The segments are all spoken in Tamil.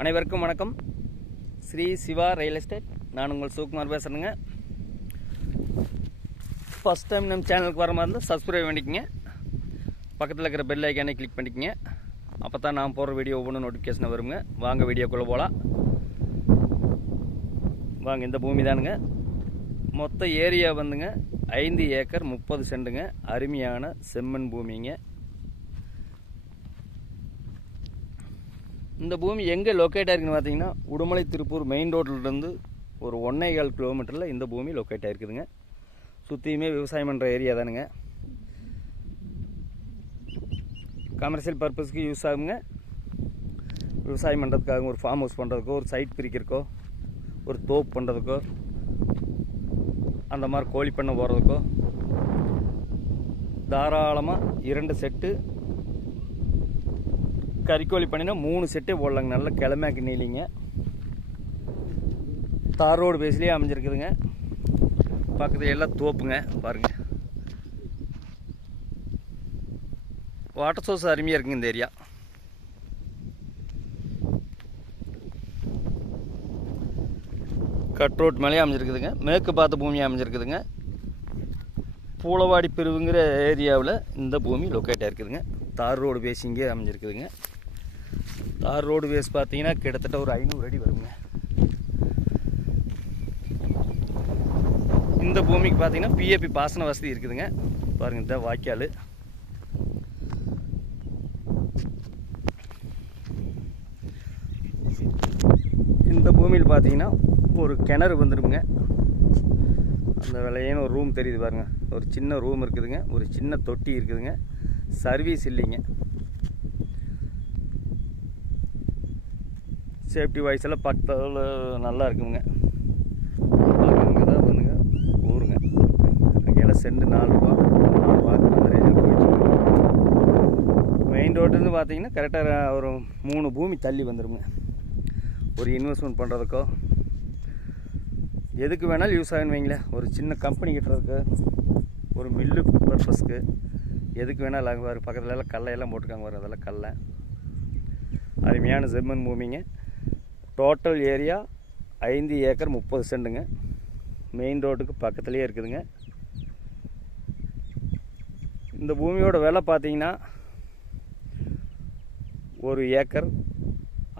அனைவருக்கும் வணக்கம். Shri Siva real estate. நான் உங்கள் சுகுமார் பேசுகிறேங்க. ஃபஸ்ட் டைம் நம்ம சேனலுக்கு வர மாதிரி இருந்தால் சப்ஸ்கிரைப் பண்ணிக்கங்க. பக்கத்தில் இருக்கிற பெல் ஐக்கானே கிளிக் பண்ணிக்கங்க. அப்போ தான் நான் போடுற வீடியோ ஒவ்வொன்று நோட்டிஃபிகேஷன் வருங்க. வாங்க வீடியோக்குள்ளே போகலாம். வாங்க, இந்த பூமி தானுங்க. மொத்த ஏரியா வந்துங்க 5 ஏக்கர் 30 சென்ட்டுங்க. அருமையான செம்மண் பூமிங்க. இந்த பூமி எங்கே லொக்கேட் ஆகிருக்குன்னு பார்த்தீங்கன்னா, உடுமலை திருப்பூர் மெயின் ரோட்லேருந்து ஒரு 1.25 கிலோமீட்டரில் இந்த பூமி லொக்கேட் ஆகிருக்குதுங்க. சுற்றியுமே விவசாயம் பண்ணுற ஏரியா தானுங்க. கமர்ஷியல் பர்பஸ்க்கு யூஸ் ஆகுங்க. விவசாயம் பண்ணுறதுக்காக, ஒரு ஃபார்ம் ஹவுஸ் பண்ணுறதுக்கோ, ஒரு சைட் பிரிக்கிறக்கோ, ஒரு தோப்பு பண்ணுறதுக்கோ, அந்த மாதிரி கோழி பண்ணை போகிறதுக்கோ தாராளமாக 2 செட்டு கறிக்கோழி பண்ணினா 3 செட்டே போடலாங்க. நல்ல கிழமையாக்கு நீலிங்க. தார் ரோடு பேஸ்லேயே அமைஞ்சிருக்குதுங்க. பக்கத்தில் எல்லாம் தோப்புங்க. பாருங்க, வாட்டர் சோர்ஸ் அருமையாக இருக்குங்க இந்த ஏரியா. கட் ரோட் மேலேயே அமைஞ்சிருக்குதுங்க. மேற்கு பார்த்த பூமியாக அமைஞ்சிருக்குதுங்க. பூளவாடி பிரிவுங்கிற ஏரியாவில் இந்த பூமி லொக்கேட் ஆகிருக்குதுங்க. தார் ரோடு பேஸிங்கே அமைஞ்சிருக்குதுங்க. தார் ரோடு பேஸ் பார்த்தீங்கன்னா கிட்டத்தட்ட ஒரு 500 அடி வருங்க. இந்த பூமிக்கு பார்த்தீங்கன்னா பிஏபி பாசன வசதி இருக்குதுங்க. பாருங்கள், இந்த வாய்க்கால். இந்த பூமியில் பார்த்தீங்கன்னா ஒரு கிணறு வந்துடுங்க. அந்த விலையான ஒரு ரூம் தெரியுது பாருங்கள். ஒரு சின்ன ரூம் இருக்குதுங்க. ஒரு சின்ன தொட்டி இருக்குதுங்க. சர்வீஸ் இல்லைங்க. சேஃப்டி வாய்ஸ் எல்லாம் பக்கத்தில் நல்லா இருக்குங்க. இங்கே தான் வந்துங்க ஊருங்க. அங்கெல்லாம் செண்டு 4 ரூபா அந்த ரேஞ்சில் போயிட்டு. மெயின் ரோட்லேருந்து பார்த்தீங்கன்னா கரெக்டாக ஒரு 3 பூமி தள்ளி வந்துடுங்க. ஒரு இன்வெஸ்ட்மெண்ட் பண்ணுறதுக்கோ, எதுக்கு வேணாலும் யூஸ் ஆகுன்னு வைங்களேன். ஒரு சின்ன கம்பெனி கட்டுறதுக்கு, ஒரு மில்லு பர்பஸ்க்கு, எதுக்கு வேணாலும் ஆகுவார். பக்கத்தில் எல்லாம் கல்லையெல்லாம் போட்டுக்காங்க வரும். அதெல்லாம் கல்லை. அருமையான செம்மண் பூமிங்க. டோட்டல் ஏரியா 5 ஏக்கர் 30 சென்ட்டுங்க. மெயின் ரோட்டுக்கு பக்கத்துலேயே இருக்குதுங்க. இந்த பூமியோட விலை பார்த்தீங்கன்னா ஒரு ஏக்கர்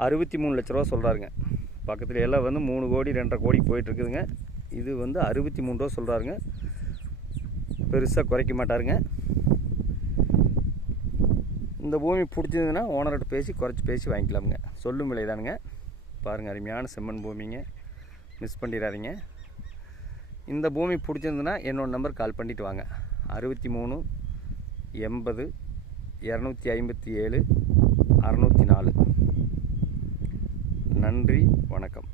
63 லட்ச ரூபா சொல்கிறாருங்க. பக்கத்தில் எல்லாம் வந்து 3 கோடி 2.5 கோடிக்கு போயிட்டுருக்குதுங்க. இது வந்து 63 ரூபா சொல்கிறாருங்க. பெருசாக குறைக்க மாட்டாருங்க. இந்த பூமி பிடிச்சதுன்னா ஓனர்கிட்ட பேசி குறைச்சி பேசி வாங்கிக்கலாமுங்க. சொல்லும் விலை தானுங்க. பாருங்கள், அருமையான செம்மண் பூமிங்க. மிஸ் பண்ணிடாதீங்க. இந்த பூமி பிடிச்சிருந்துன்னா என்னோடய நம்பர் கால் பண்ணிவிட்டு வாங்க. 63 80 257 604. நன்றி, வணக்கம்.